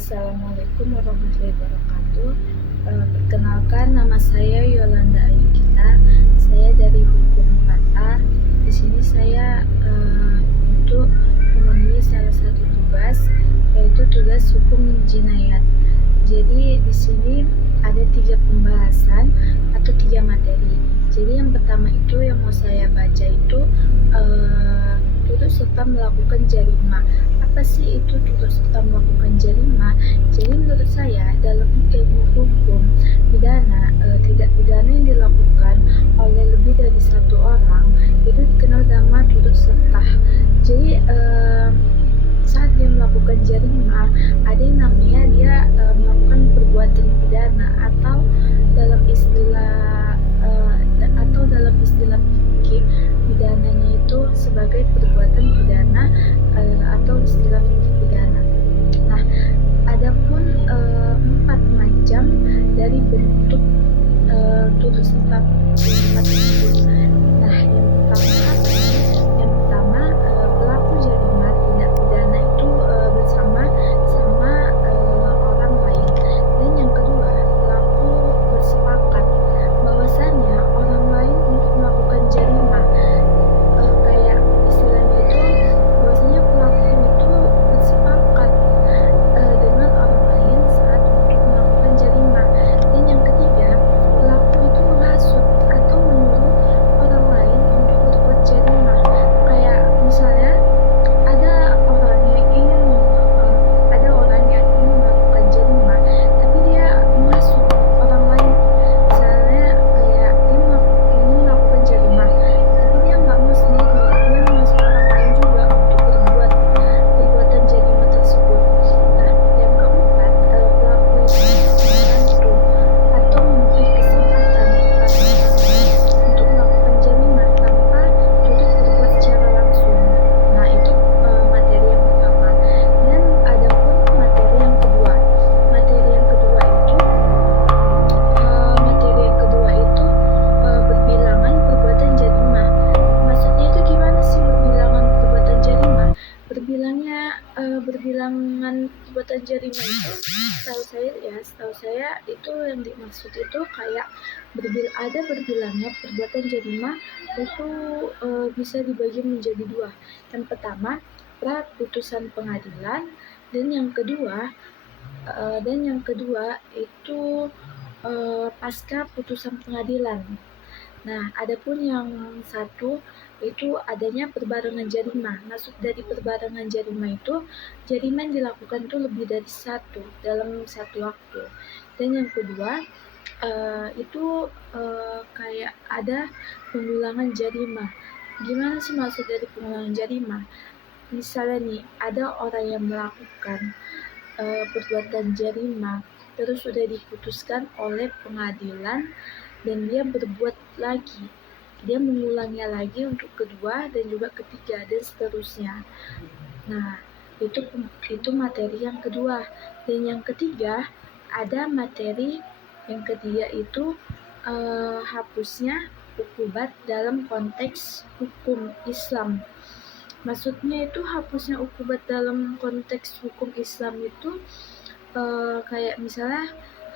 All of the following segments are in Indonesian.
Assalamualaikum warahmatullahi wabarakatuh. Perkenalkan, nama saya Yolanda Ayu Gita. Saya dari Hukum 4A. Di sini saya untuk memenuhi salah satu tugas, yaitu tugas hukum jinayat. Jadi di sini ada 3 pembahasan atau 3 materi. Jadi yang pertama itu yang mau saya baca itu turut serta melakukan jarima. Apa sih itu turut serta melakukan jarima? Jadi menurut saya dalam ilmu hukum pidana, tindak pidana yang dilakukan oleh lebih dari satu orang itu dikenal nama turut serta. Jadi saat dia melakukan jarima, ada yang namanya dia melakukan perbuatan pidana atau dalam istilah fikih, pidananya itu sebagai perbuatan pidana atau istilah fikih pidana. Nah, adapun 4 macam dari bentuk turut serta jarima tersebut. Nah, yang pertama pelaku jarima tindak pidana itu bersama sama orang lain. Dan yang kedua, pelaku bersepakat bahwasannya orang lain untuk melakukan jarima. Kayak istilahnya itu bahwasanya pelaku itu bersepakat dengan orang lain saat untuk melakukan jarima. Dan yang ketiga, pelaku itu menghasut atau menyuruh orang lain untuk berbuat jarima. Kayak misalnya ada orang yang ingin melakukan jarima, tapi dia menghasut orang lain. Misalnya kayak dia ingin melakukan jarima, tapi dia nggak mau sendiri, dia menghasut orang lain juga untuk berbuat perbuatan jarima tersebut. Nah, yang keempat, pelaku itu membantu atau memberi kesempatan untuk melakukan jarima tanpa turut berbuat secara langsung. Nah, itu materi yang pertama. Dan adapun materi yang kedua. Materi yang kedua itu berbilangan perbuatan jarima. Maksudnya itu gimana sih berbilangan perbuatan jarima? Berbilangan perbuatan jarima itu setahu saya itu yang dimaksud itu kayak ada berbilangnya perbuatan jarima itu bisa dibagi menjadi 2. Yang pertama, pra putusan pengadilan, dan yang kedua itu pasca putusan pengadilan. Nah, adapun yang satu itu adanya perbarengan jarima. Maksud dari perbarengan jarima itu jarima yang dilakukan itu lebih dari satu dalam satu waktu. Dan yang kedua itu kayak ada pengulangan jarima. Gimana sih maksud dari pengulangan jarima? Misalnya nih, ada orang yang melakukan perbuatan jarima terus sudah diputuskan oleh pengadilan dan dia berbuat lagi, dia mengulangnya lagi untuk kedua dan juga ketiga dan seterusnya. Nah, itu materi yang kedua. Dan yang ketiga, ada materi yang ketiga itu hapusnya ukubat dalam konteks hukum Islam. Maksudnya itu hapusnya ukubat dalam konteks hukum Islam itu kayak misalnya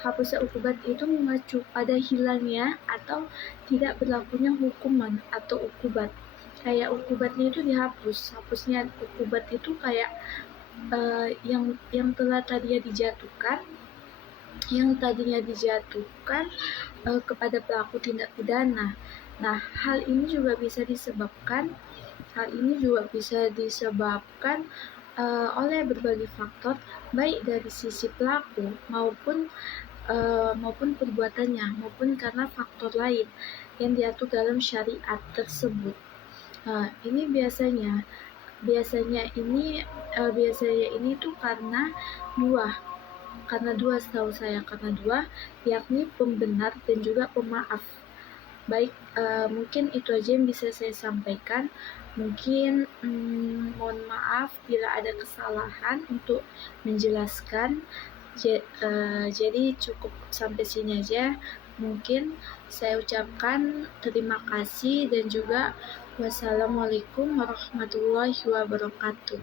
hapusnya ukubat itu mengacu pada hilangnya atau tidak berlakunya hukuman atau ukubat. Kayak ukubatnya itu dihapus. Hapusnya ukubat itu kayak yang telah tadinya dijatuhkan kepada pelaku tindak pidana. Nah, hal ini juga bisa disebabkan oleh berbagai faktor, baik dari sisi pelaku maupun perbuatannya, maupun karena faktor lain yang diatur dalam syariat tersebut. Nah, ini biasanya ini tuh karena dua setahu saya, yakni pembenar dan juga pemaaf. Baik, mungkin itu aja yang bisa saya sampaikan. Mungkin mohon maaf bila ada kesalahan untuk menjelaskan. Jadi cukup sampai sini aja. Mungkin saya ucapkan terima kasih dan juga wassalamualaikum warahmatullahi wabarakatuh.